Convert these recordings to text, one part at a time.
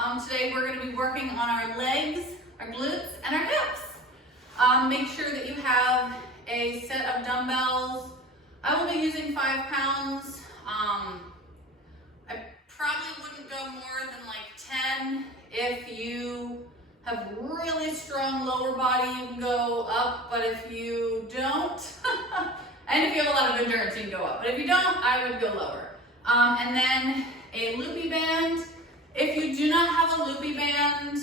Today we're going to be working on our legs, our glutes, and our hips. Make sure that you have a set of dumbbells. I will be using 5 pounds. I probably wouldn't go more than like 10. If you have really strong lower body, you can go up, but if you don't, and if you have a lot of endurance, you can go up, but if you don't, I would go lower. And then a loopy band. If you do not have a loopy band,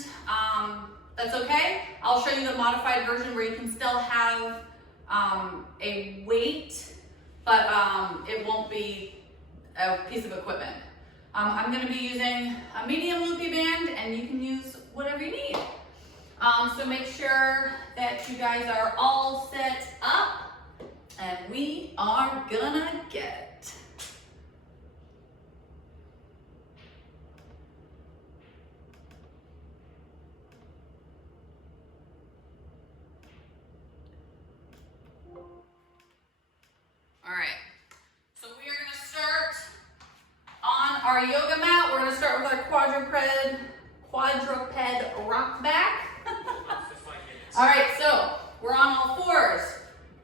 that's okay. I'll show you the modified version where you can still have a weight, but it won't be a piece of equipment. I'm going to be using a medium loopy band, and you can use whatever you need. So make sure that you guys are all set up, and we are gonna get it. All right, so we are gonna start on our yoga mat. We're gonna start with our quadruped rock back. All right, so we're on all fours.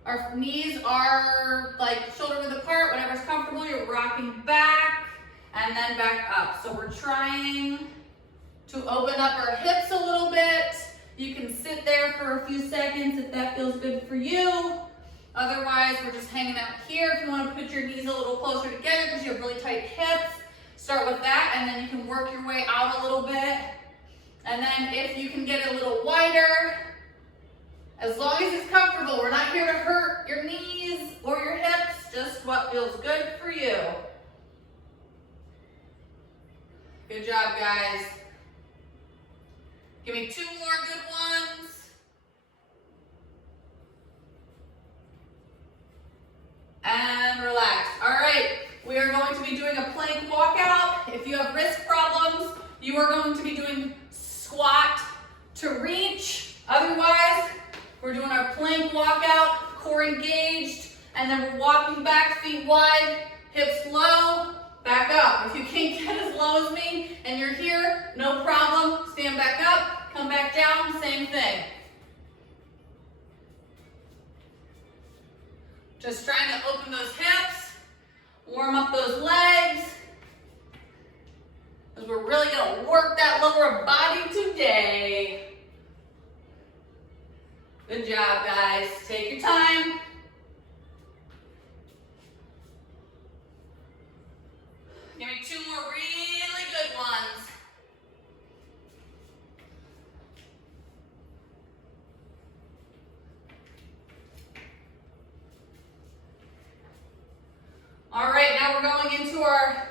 Our knees are like shoulder width apart, whatever's comfortable. You're rocking back and then back up. So we're trying to open up our hips a little bit. You can sit there for a few seconds if that feels good for you. Otherwise, we're just hanging out here. If you want to put your knees a little closer together because you have really tight hips, start with that, and then you can work your way out a little bit. And then if you can get a little wider, as long as it's comfortable, we're not here to hurt your knees or your hips, just what feels good for you. Good job, guys. Give me 2 more good ones. And relax. All right, we are going to be doing a plank walkout. If you have wrist problems, you are going to be doing squat to reach. Otherwise, we're doing our plank walkout, core engaged, and then we're walking back, feet wide, hips low, back up. If you can't get as low as me and you're here, no problem. Stand back up, come back down, same thing. Just trying to open those hips, warm up those legs, because we're really gonna work that lower body today. Good job, guys. Take your time. Give me 2 more really good ones. All right, now we're going into our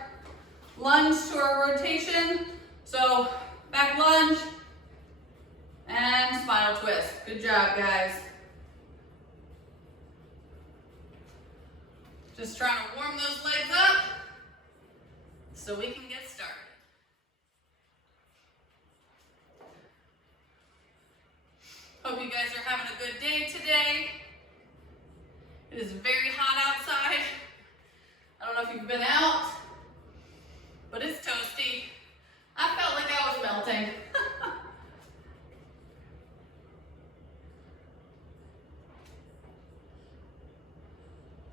lunge to our rotation. So back lunge and spinal twist. Good job, guys. Just trying to warm those legs up so we can get started. Hope you guys are having a good day today. It is very hot outside. I don't know if you've been out, but it's toasty. I felt like I was melting.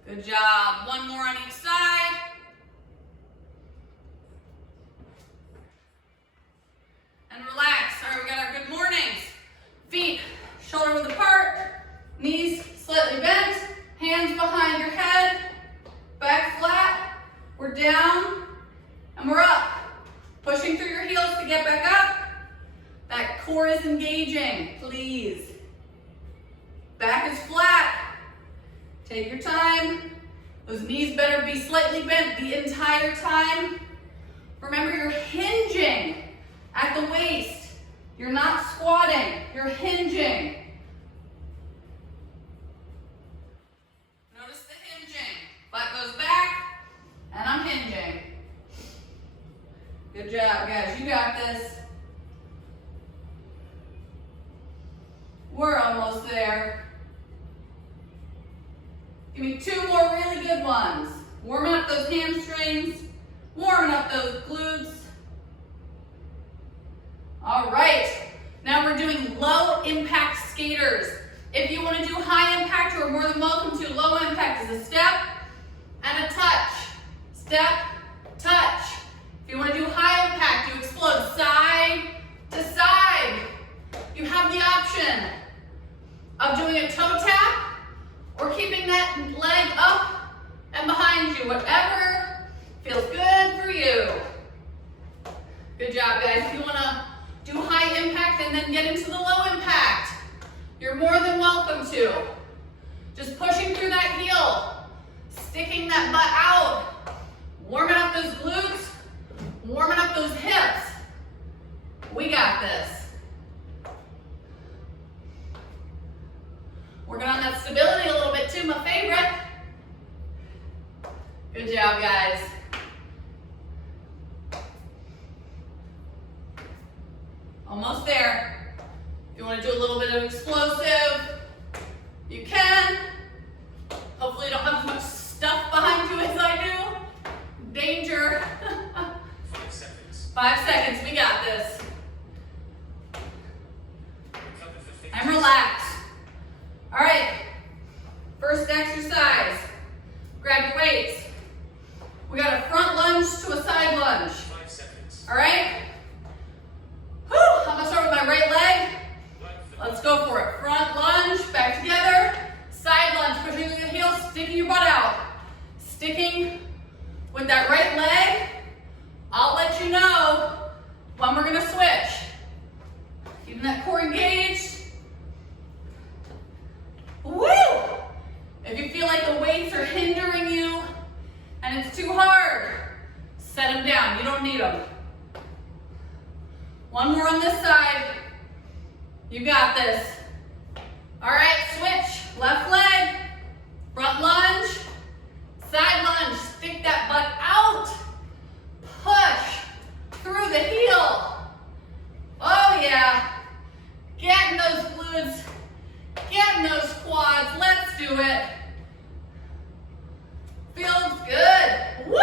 Good job. 1 more on each side. And relax. All right, we got our good mornings. Feet shoulder width apart, knees slightly bent, hands behind your head. Back flat, we're down, and we're up. Pushing through your heels to get back up. That core is engaging, please. Back is flat. Take your time. Those knees better be slightly bent the entire time. Remember, you're hinging at the waist. You're not squatting, you're hinging. Butt goes back, and I'm hinging. Good job, guys. You got this. We're almost there. Give me 2 more really good ones. Warming up those hamstrings, warming up those glutes. All right, now we're doing low impact skaters. If you want to do high impact, you are more than welcome to. Low impact is a step and a touch. Step, touch. If you want to do high impact, you explode side to side. You have the option of doing a toe tap or keeping that leg up and behind you, whatever feels good for you. Good job, guys. If you want to do high impact and then get into the low impact, you're more than welcome to. Just pushing through that heel, sticking that butt out, warming up those glutes, warming up those hips. We got this. Working on that stability a little bit too, my favorite. Good job, guys. Almost there. If you want to do a little bit of explosive, you can. Hopefully you don't have as much stuff behind you as I do. Danger. 5 seconds. 5 seconds, we got this. And relax. All right, first exercise. Grab your weights. We got a front lunge to a side lunge. 5 seconds. All right? Whew, I'm gonna start with my right leg. Let's go for it. Front lunge, back together. Side lunge, pushing through the heel, sticking your butt out. Sticking with that right leg. I'll let you know when we're gonna switch. Keeping that core engaged. Woo! If you feel like the weights are hindering you and it's too hard, set them down. You don't need them. One more on this side. You got this. All right, switch. Left leg, front lunge, side lunge. Stick that butt out. Push through the heel. Oh yeah. Getting those glutes, getting those quads. Let's do it. Feels good. Woo!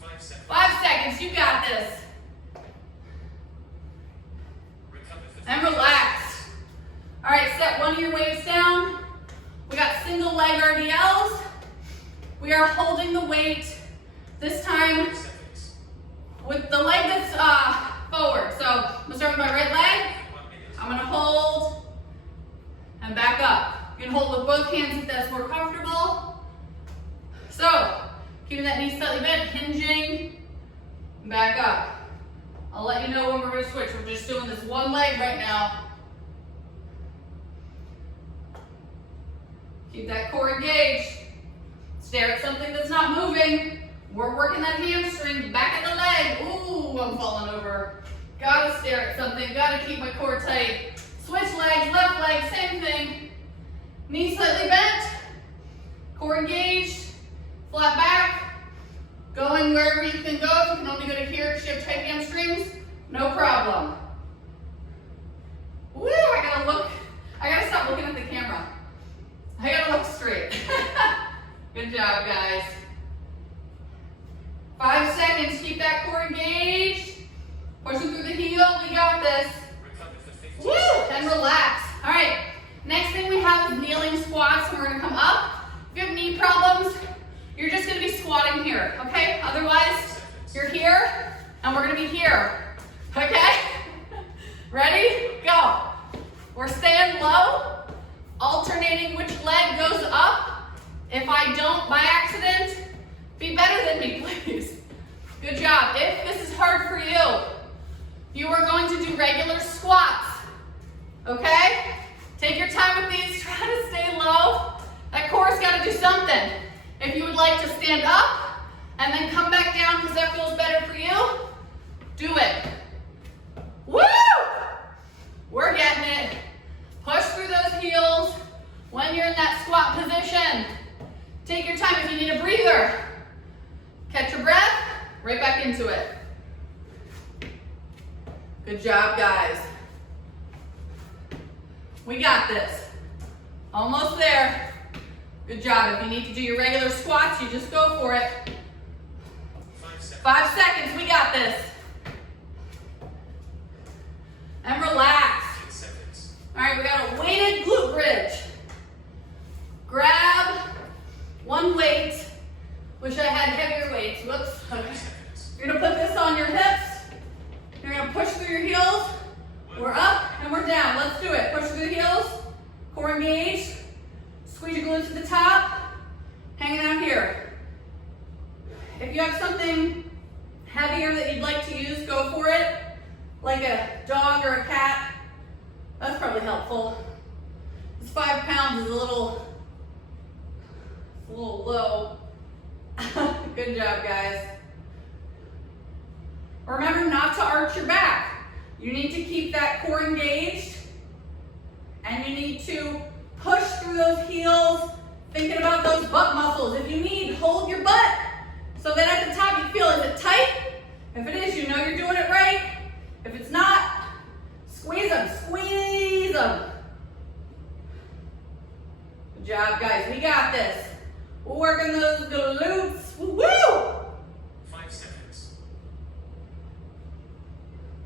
5 seconds. 5 seconds, you got this. Recover for And relax. All right, set one of your weights down. We got single leg RDLs. We are holding the weight this time 5 seconds. with the leg that's forward. So I'm gonna start with my right leg. 1 minute. I'm gonna hold and back up. You can hold with both hands if that's more comfortable. So, keeping that knee slightly bent, hinging, back up. I'll let you know when we're gonna switch. We're just doing this one leg right now. Keep that core engaged. Stare at something that's not moving. We're working that hamstring, back of the leg. Ooh, I'm falling over. Gotta stare at something, gotta keep my core tight. Switch legs, left leg, same thing. Knee slightly bent, core engaged, flat back. Going wherever you can go. If you can only go to here because you have tight hamstrings, no problem. Woo, I gotta stop looking at the camera. I gotta look straight. Good job, guys. 5 seconds, keep that core engaged. Pushing through the heel, we got this. Recover for 15 Woo, seconds. and relax. All right, next thing we have is kneeling squats, and we're gonna come up. If you have knee problems, you're just gonna be squatting here, okay? Otherwise, you're here, and we're gonna be here, okay? Ready? Go. We're staying low, alternating which leg goes up. If I don't by accident, be better than me, please. Good job. If this is hard for you, you are going to do regular squats, okay? Take your time with these, try to stay low. That core's gotta do something. If you would like to stand up and then come back down because that feels better for you, do it. Woo! We're getting it. Push through those heels when you're in that squat position. Take your time if you need a breather. Catch your breath, right back into it. Good job, guys. We got this. Almost there. Good job. If you need to do your regular squats, you just go for it. 5 seconds. 5 seconds, we got this. and relax. 10 seconds. All right, we got a weighted glute bridge. Grab one weight. Wish I had heavier weights. Whoops. 5 seconds. You're gonna put this on your hips. You're gonna push through your heels. We're up and we're down. Let's do it. Push through the heels. Core engaged. Squeeze your glutes to the top. Hanging out here. If you have something heavier that you'd like to use, go for it. Like a dog or a cat. That's probably helpful. This 5 pounds is a little low. Good job, guys. Remember not to arch your back. You need to keep that core engaged, and you need to push through those heels, thinking about those butt muscles. If you need, hold your butt so that at the top you feel, is it tight? If it is, you know you're doing it right. If it's not, squeeze them, squeeze them. Good job, guys, we got this. We're working those glutes, woo! 5 seconds.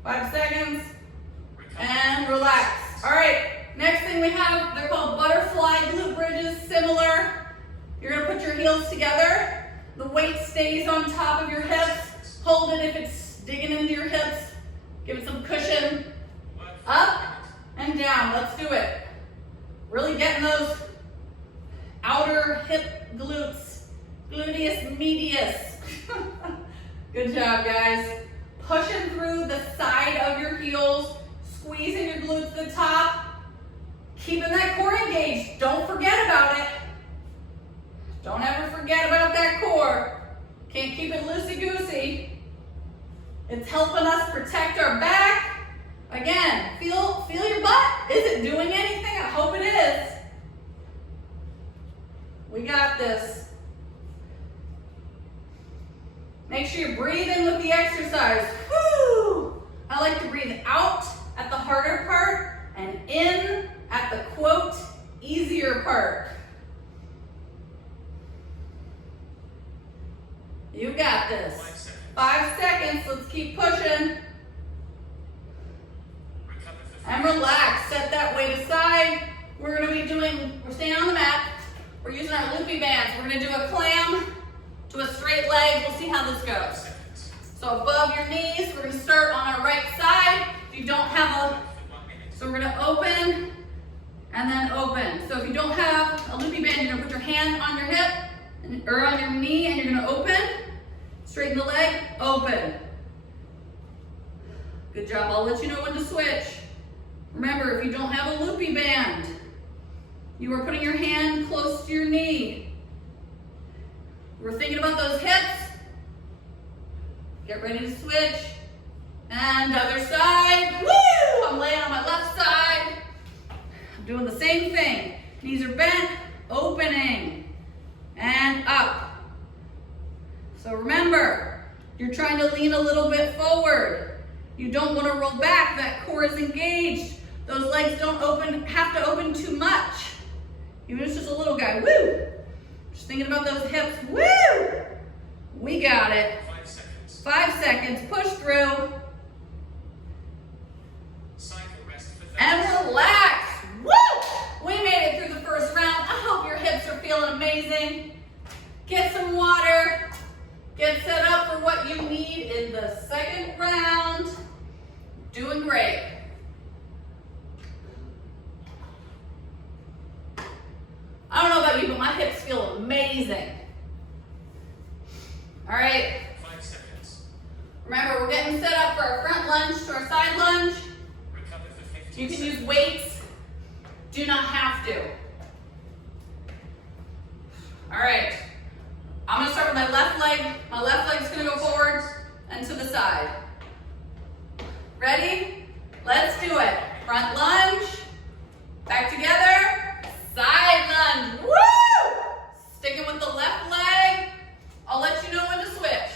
5 seconds, Recover. and relax. All right, next thing we have, they're called butterfly glute bridges, similar. You're gonna put your heels together. The weight stays on top of your hips. Hold it if it's digging into your hips. Give it some cushion. Work. Up and down, let's do it. Really getting those outer hip glutes, gluteus medius. Good job, guys. Pushing through the side of your heels, squeezing your glutes to the top, keeping that core engaged. Don't forget about it. Don't ever forget about that core. Can't keep it loosey-goosey. It's helping us protect our back. Again, feel your butt. Is it doing anything? I hope it is. We got this. Make sure you're breathing with the exercise. Woo! I like to breathe out at the harder part and in at the quote easier part. You got this. 5 seconds. 5 seconds. Let's keep pushing. Recover for 5 And relax. Set that weight aside. We're staying on the mat. We're using our loopy bands. We're gonna do a clam to a straight leg. We'll see how this goes. seconds. So above your knees, we're gonna start on our right side. If you don't have For 1 minute. so we're gonna open and then open. So if you don't have a loopy band, you're gonna put your hand on your hip or on your knee and you're gonna open. Straighten the leg, open. Good job, I'll let you know when to switch. Remember, if you don't have a loopy band, you are putting your hand close to your knee. We're thinking about those hips. Get ready to switch. And other side, woo! I'm laying on my left side. I'm doing the same thing. Knees are bent, opening, and up. So remember, you're trying to lean a little bit forward. You don't want to roll back, that core is engaged. Those legs don't have to open too much. Even if it's just a little guy, woo! Just thinking about those hips, woo! We got it. 5 seconds. 5 seconds, push through, Cycle rest for 30 and relax. Woo! We made it through the first round. I hope your hips are feeling amazing. Get some water. Get set up for what you need in the second round. Doing great. I don't know about you, but my hips feel amazing. All right. 5 seconds. Remember, we're getting set up for our front lunge to our side lunge. Recover for 15 You can seconds. use weights. Do not have to. All right. I'm gonna start with my left leg. My left leg's gonna go forward and to the side. Ready? Let's do it. Front lunge. Back together. Side lunge. Woo! Sticking with the left leg. I'll let you know when to switch.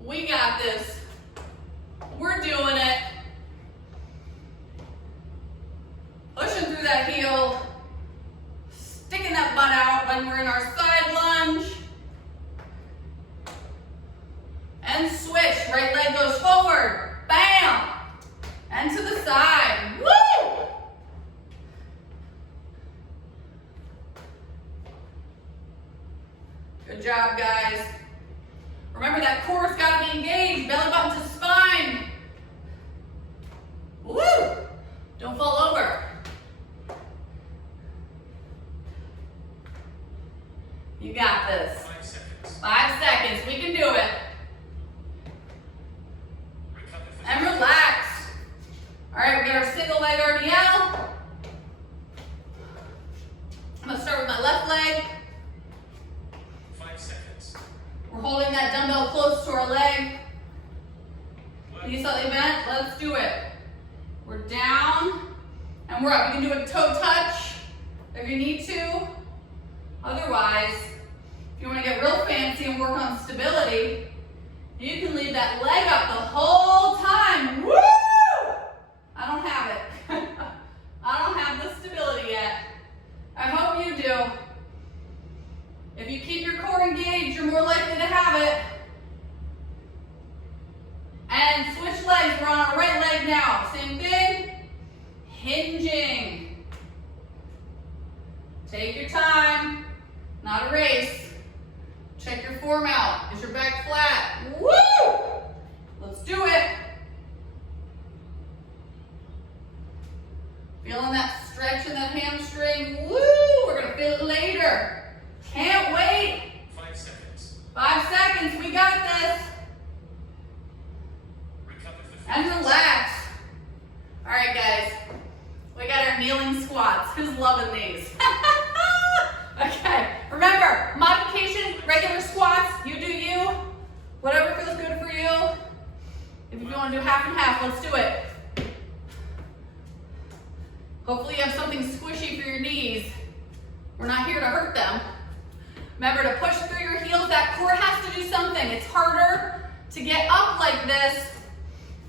We got this. We're doing it. Pushing through that heel. Sticking that butt out when we're in our side lunge. And switch. Right leg goes forward. Good job, guys. Remember that core's got to be engaged, belly button to spine. Woo! Don't fall over. You got this. 5 seconds. 5 seconds. We can do it. Recover for And relax. All right, we got our single leg RDL. I'm gonna start with my left leg. 5 seconds. We're holding that dumbbell close to our leg. Work. You saw the event? Let's do it. We're down and we're up. You can do a toe touch if you need to. Otherwise, if you want to get real fancy and work on stability, you can leave that leg up the whole time. Woo! I don't have it. I don't have the stability yet. I hope you do. If you keep your core engaged, you're more likely to have it. And switch legs. We're on our right leg now. Same thing. Hinging. Take your time. Not a race. Check your form out. Is your back flat? Woo! Let's do it. Feeling that stretch in that hamstring. Woo! We're gonna feel it later. Can't wait. 5 seconds. 5 seconds. We got this. Recover for 5 And relax. All right, guys. We got our kneeling squats. Who's loving these? Okay. Remember, modification, regular squats. You do you. Whatever feels good for you. If you want to do half and half, let's do it. Hopefully you have something squishy for your knees. We're not here to hurt them. Remember to push through your heels. That core has to do something. It's harder to get up like this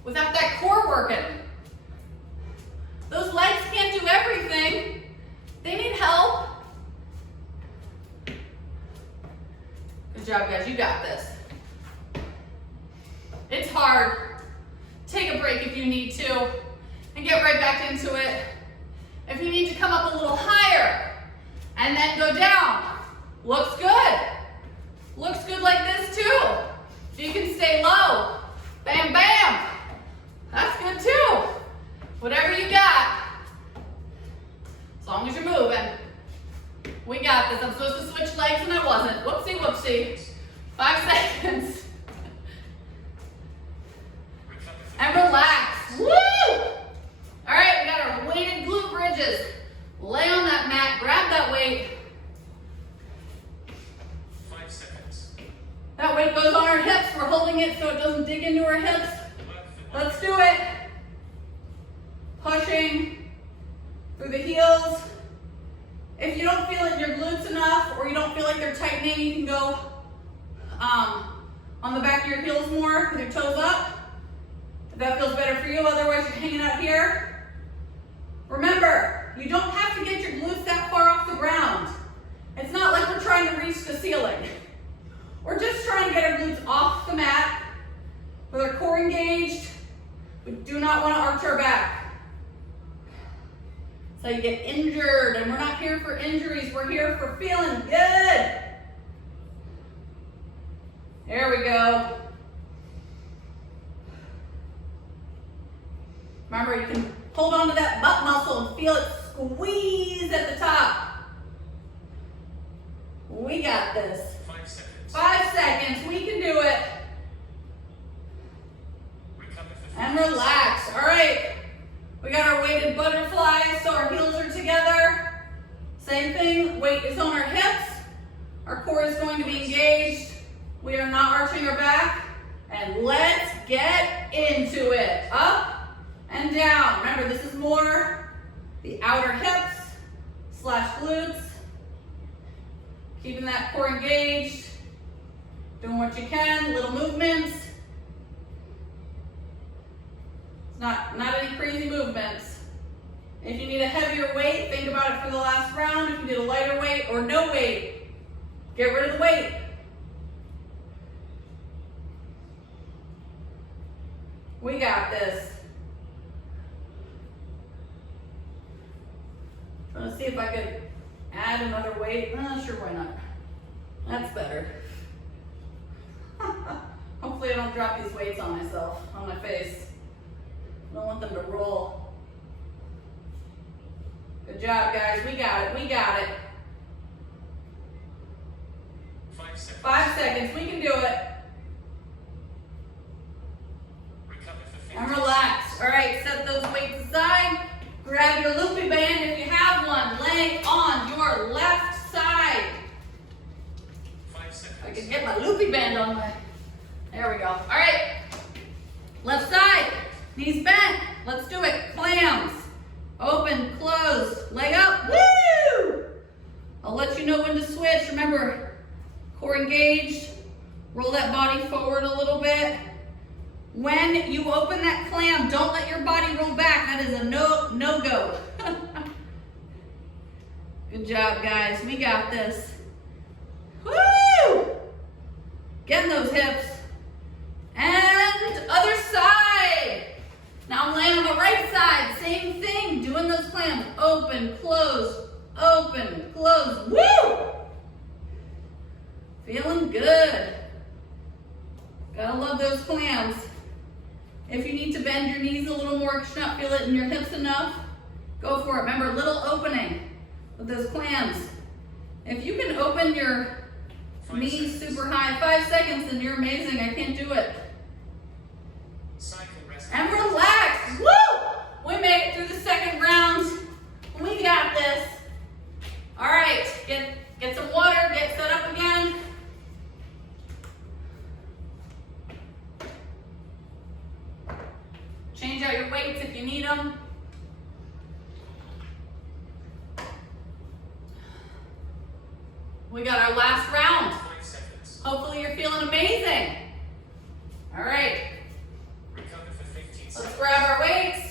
without that core working. Those legs can't do everything. They need help. Good job, guys. You got this. It's hard. Take a break if you need to and get right back into it. If you need to come up a little higher and then go down, looks good. Looks good like this too. You can stay low. Bam, bam. That's good too. Whatever you got. As long as you're moving. We got this. I'm supposed to switch legs and I wasn't. Whoopsie, whoopsie. 5 seconds. Recover for And relax. Woo! All right, we got our weighted glute bridges. Lay on that mat, grab that weight. 5 seconds. That weight goes on our hips. We're holding it so it doesn't dig into our hips. Work for 1 Let's do it. Pushing through the heels. If you don't feel it in your glutes enough or you don't feel like they're tightening, you can go on the back of your heels more with your toes up. If that feels better for you, otherwise you're hanging out here. Remember, you don't have to get your glutes that far off the ground. It's not like we're trying to reach the ceiling. We're just trying to get our glutes off the mat with our core engaged. We do not want to arch our back. So you get injured, and we're not here for injuries. We're here for feeling good. There we go. Remember, you can hold on to that butt muscle and feel it squeeze at the top. We got this. 5 seconds. 5 seconds. We can do it. Recover for 5 And relax. All right. We got our weighted butterflies, so our heels are together. Same thing. Weight is on our hips. Our core is going to be engaged. We are not arching our back. And let's get into it. Up and down. Remember, this is more the outer hips / glutes. Keeping that core engaged. Doing what you can, little movements. It's not any crazy movements. If you need a heavier weight, think about it for the last round. If you need a lighter weight or no weight, get rid of the weight. We got this. Trying to see if I could add another weight. Sure, why not? That's better. Hopefully I don't drop these weights on myself, on my face. I don't want them to roll. Good job, guys. We got it. We got it. 5 seconds. 5 seconds. We can do it. Recover for 15 And relax. All right, set those weights aside. Grab your loopy band if you have one. Lay on your left side. 5 seconds. I can get my loopy band on my. There we go. All right. Left side. Knees bent. Let's do it. Clams. Open, close, leg up. Woo! I'll let you know when to switch. Remember, core engaged. Roll that body forward a little bit. When you open that clam, don't let your body roll back. That is a no-go. Good job, guys. We got this. Woo! Getting those hips. And other side. Now I'm laying on the right side. Same thing. Doing those clams. Open, close, open, close. Woo! Feeling good. Gotta love those clams. If you need to bend your knees a little more because you not feel it in your hips enough, go for it. Remember, little opening with those clams. If you can open your knees super high, 5 seconds, then you're amazing. I can't do it. Cycle rest. And relax. Woo! We made it through the second round. We got this. All right, get some water, get set up again. Change out your weights if you need them. We got our last round. 5 seconds. Hopefully you're feeling amazing. All right, Recover for 15 let's seconds. grab our weights.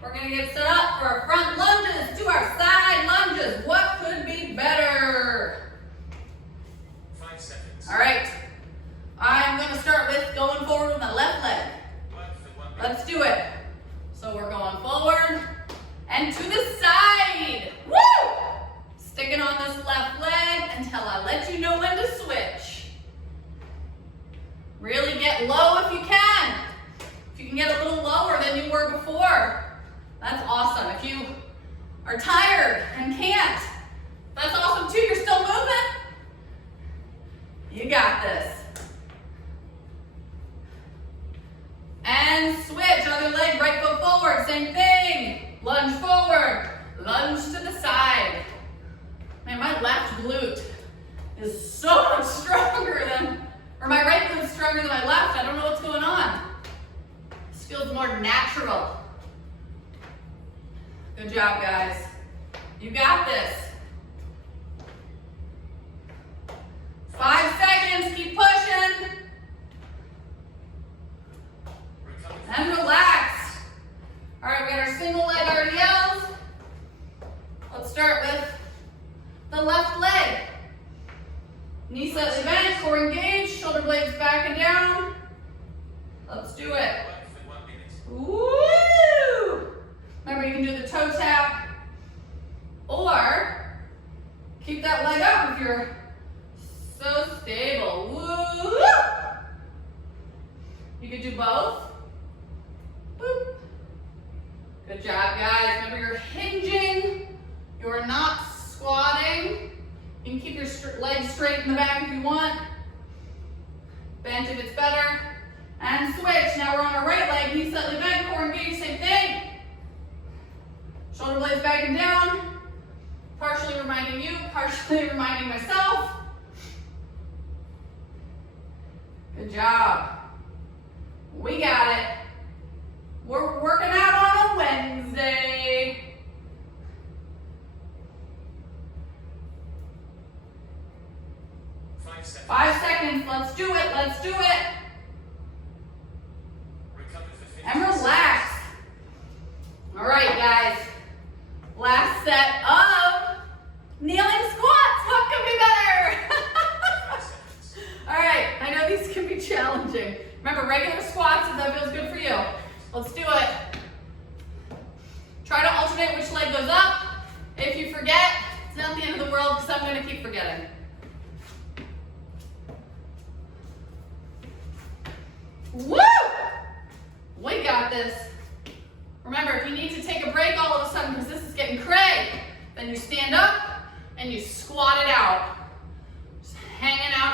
We're gonna get set up for our front lunges to our side lunges. What could be better? 5 seconds. All right, I'm gonna start with going forward with my left leg. Work for 1 minute. Let's do it. So we're going forward and to the side. Woo! Sticking on this left leg until I let you know when to switch. Really get low if you can. If you can get a little lower than you were before, that's awesome. If you are tired and can't, that's awesome too. You're still moving. You got this. And switch, other leg, right foot forward, same thing. Lunge forward, lunge to the side. Man, my left glute is so much stronger than, or my right glute's stronger than my left. I don't know what's going on. This feels more natural. Good job, guys. You got this. 5 seconds, keep pushing. Recover for And relax. All right, we got our single leg RDLs. Let's start with the left leg. Knee slightly bent, core engaged, shoulder blades back and down. Let's do it. work for 1 minute. Woo! Remember, you can do the toe tap or keep that leg up if you're so stable. Woo! You can do both. Boop. Good job, guys. Remember, you're hinging. You're not squatting. You can keep your legs straight in the back if you want. Bent if it's better. And switch. Now we're on our right leg. Knee slightly bent, core engaged, same thing. Shoulder blades back and down. Partially reminding you, partially reminding myself. Good job. We got it. We're working out on a Wednesday. Five seconds. 5 seconds. Let's do it. Let's do it. Recover for 15 And relax. All right, guys. Last set of kneeling squats. What could be better? 5 seconds. All right, I know these can be challenging. Remember, regular squats if that feels good for you. Let's do it. Try to alternate which leg goes up. If you forget, it's not the end of the world because I'm going to keep forgetting.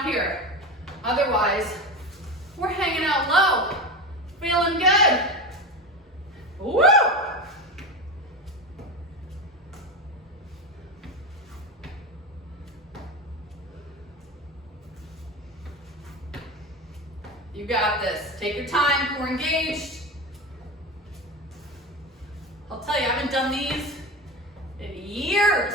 out here. Otherwise, we're hanging out low, feeling good. Woo! You got this. Take your time, core engaged. I'll tell you, I haven't done these in years.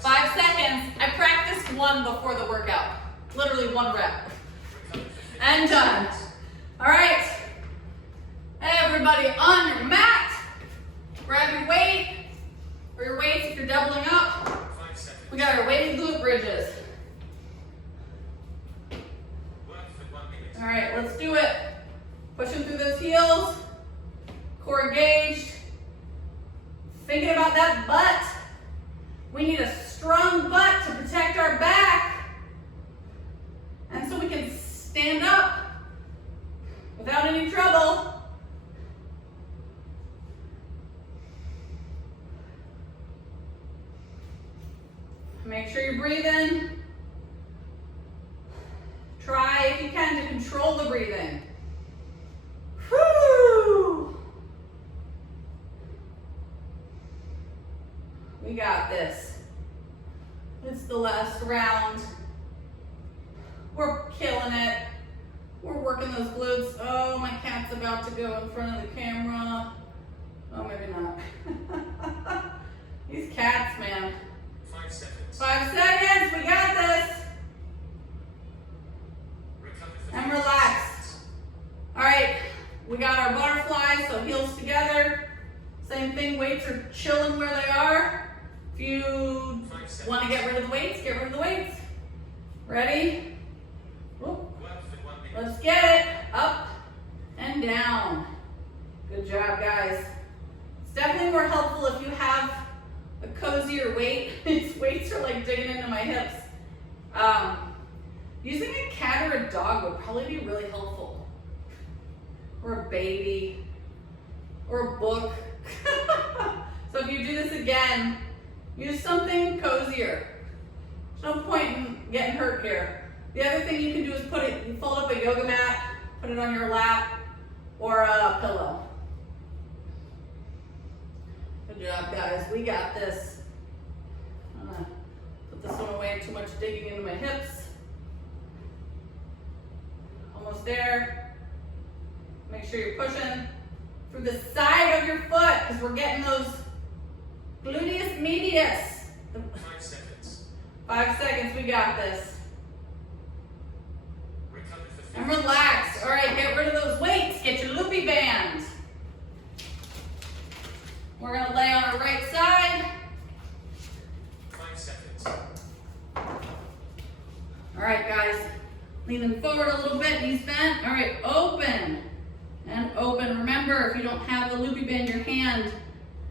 5 seconds. I practiced one before the workout. Literally 1 rep. And done. All right. Everybody on your mat. Grab your weight or your weights if you're doubling up. We got our weighted glute bridges. All right, let's do it. Pushing through those heels. Core engaged. Thinking about that butt. We need a strong butt to protect our back. And so we can stand up without any trouble. Make sure you're breathing. Try, if you can, to control the breathing. Whew. We got this. It's the last round. We're killing it. We're working those glutes. Oh, my cat's about to go in front of the camera. Oh, maybe not. These cats, man. 5 seconds. 5 seconds, we got this. And relax. All right, we got our butterflies, so heels together. Same thing, weights are chilling where they are. If you want to get rid of the weights, get rid of the weights. Ready? Whoop. Let's get it. Up and down. Good job, guys. It's definitely more helpful if you have a cozier weight. These weights are like digging into my hips. Using a cat or a dog would probably be really helpful. Or a baby. Or a book. So if you do this again, use something cozier. There's no point in getting hurt here. The other thing you can do is fold up a yoga mat, put it on your lap, or a pillow. Good job, guys. We got this. I'm gonna put this one away, too much digging into my hips. Almost there. Make sure you're pushing through the side of your foot because we're getting those gluteus medius. 5 seconds. 5 seconds, we got this. And relax. All right, get rid of those weights. Get your loopy band. We're gonna lay on our right side. 5 seconds. All right, guys. Leaning forward a little bit, knees bent. All right, open and open. Remember, if you don't have the loopy band, your hand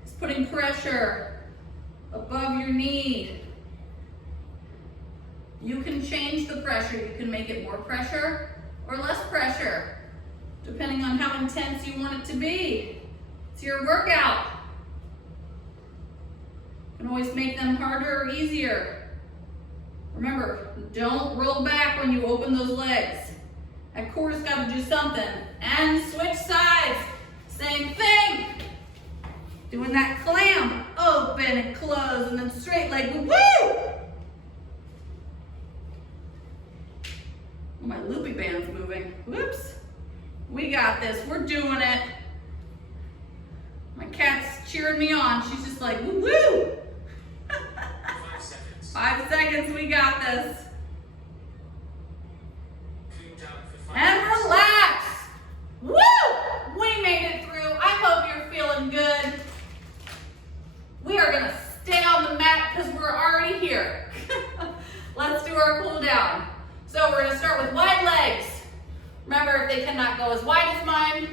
is putting pressure above your knee. You can change the pressure. You can make it more pressure or less pressure, depending on how intense you want it to be. It's your workout. You can always make them harder or easier. Remember, don't roll back when you open those legs. That core's got to do something. And switch sides. Same thing. Doing that clam. Open and close and then straight leg. Woo! Oh, my loopy band's moving. Whoops. We got this. We're doing it. My cat's cheering me on. She's just like, woo woo. 5 seconds. 5 seconds, we got this. Cool down for 5 And seconds. relax. Woo! We made it through. I hope you're feeling good. We are gonna stay on the mat because we're already here. Let's do our cool down. So we're gonna start with wide legs. Remember, if they cannot go as wide as mine,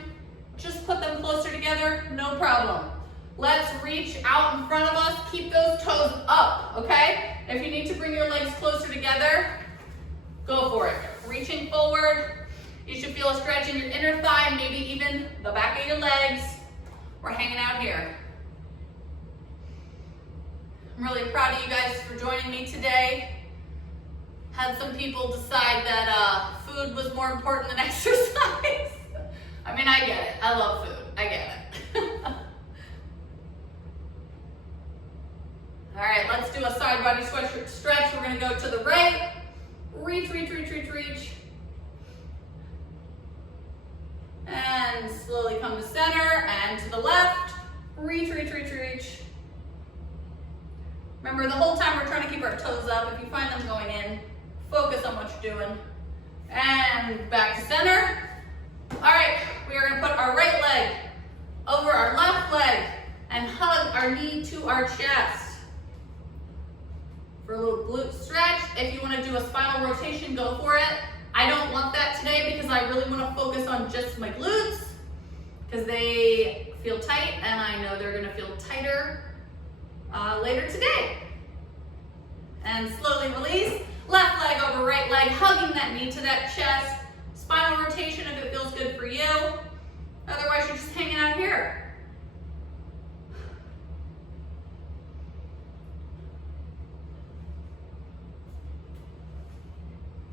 just put them closer together, no problem. Let's reach out in front of us, keep those toes up, okay? If you need to bring your legs closer together, go for it. Reaching forward, you should feel a stretch in your inner thigh, maybe even the back of your legs. We're hanging out here. I'm really proud of you guys for joining me today. Had some people decide that food was more important than exercise. I mean, I get it. I love food. I get it. All right, let's do a side body stretch. We're gonna go to the right. Reach, reach, reach, reach, reach. And slowly come to center and to the left. Reach, reach, reach, reach. Remember, the whole time we're trying to keep our toes up. If you find them going in, focus on what you're doing. And back to center. All right, we are gonna put our right leg over our left leg and hug our knee to our chest. For a little glute stretch, if you wanna do a spinal rotation, go for it. I don't want that today because I really wanna focus on just my glutes because they feel tight and I know they're gonna feel tighter later today. And slowly release. Left leg over right leg, hugging that knee to that chest. Spinal rotation if it feels good for you. Otherwise, you're just hanging out here.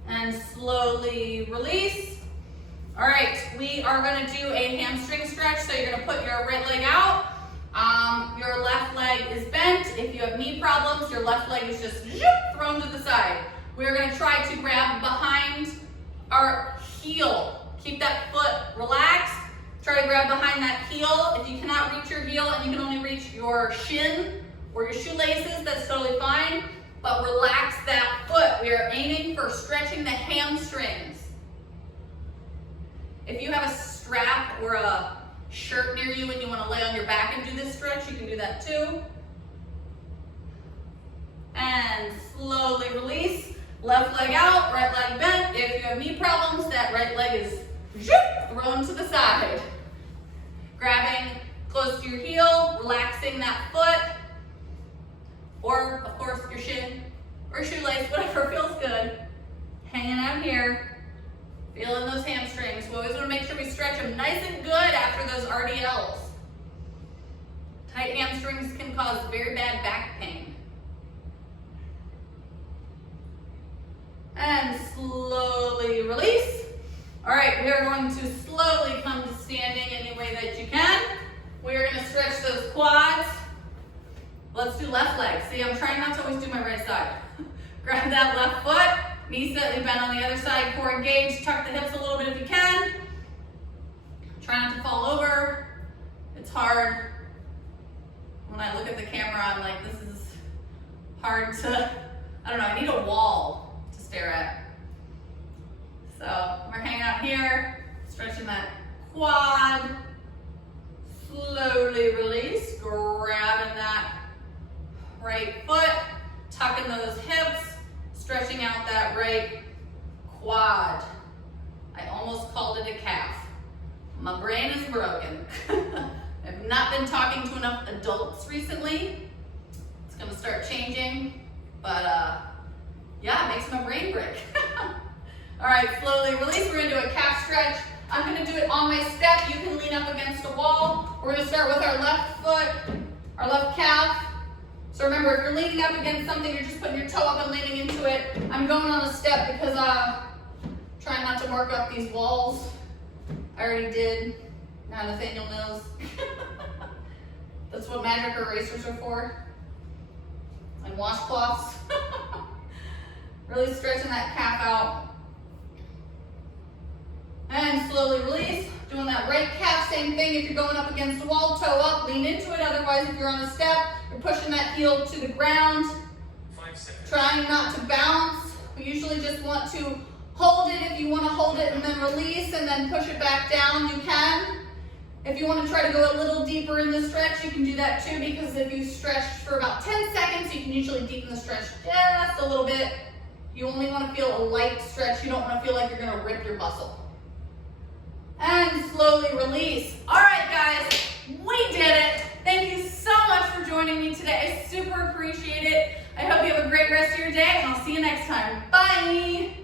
And slowly release. All right, we are gonna do a hamstring stretch. So you're gonna put your right leg out. Your left leg is bent. If you have knee problems, your left leg is just thrown to the side. We're gonna try to grab behind our heel. Keep that foot relaxed. Try to grab behind that heel. If you cannot reach your heel and you can only reach your shin or your shoelaces, that's totally fine. But relax that foot. We are aiming for stretching the hamstrings. If you have a strap or a shirt near you and you want to lay on your back and do this stretch, you can do that too. And slowly release. Left leg out, right leg bent. If you have knee problems, that right leg is thrown to the side. Grabbing close to your heel, relaxing that foot. Or, of course, your shin or shoelace, whatever feels good. Hanging out here. Feeling those hamstrings. We always want to make sure we stretch them nice and good after those RDLs. Tight hamstrings can cause very bad back pain. And slowly release. All right, we are going to slowly come to standing any way that you can. We are going to stretch those quads. Let's do left leg. See, I'm trying not to always do my right side. Grab that left foot. Knees slightly bent on the other side, core engaged. Tuck the hips a little bit if you can. Try not to fall over. It's hard. When I look at the camera, I'm like, this is hard to, I don't know, I need a wall to stare at. So we're hanging out here, stretching that quad. Slowly release, grabbing that right foot, tucking those hips, stretching out that right quad. I almost called it a calf. My brain is broken. I've not been talking to enough adults recently. It's gonna start changing, but yeah, it makes my brain break. All right, slowly release. We're gonna do a calf stretch. I'm gonna do it on my step. You can lean up against a wall. We're gonna start with our left foot, our left calf. So remember, if you're leaning up against something, you're just putting your toe up and leaning into it. I'm going on a step because trying not to mark up these walls. I already did. Now Nathaniel knows. That's what magic erasers are for. And washcloths. Really stretching that calf out. And slowly release. Doing that right calf, same thing. If you're going up against the wall, toe up, lean into it. Otherwise, if you're on a step, you're pushing that heel to the ground. 5 seconds. Trying not to bounce. We usually just want to hold it. If you want to hold it and then release and then push it back down, you can. If you want to try to go a little deeper in the stretch, you can do that too, because if you stretch for about 10 seconds, you can usually deepen the stretch just a little bit. You only want to feel a light stretch. You don't want to feel like you're going to rip your muscle. And slowly release. All right, guys, we did it. Thank you so much for joining me today. I super appreciate it. I hope you have a great rest of your day, and I'll see you next time. Bye.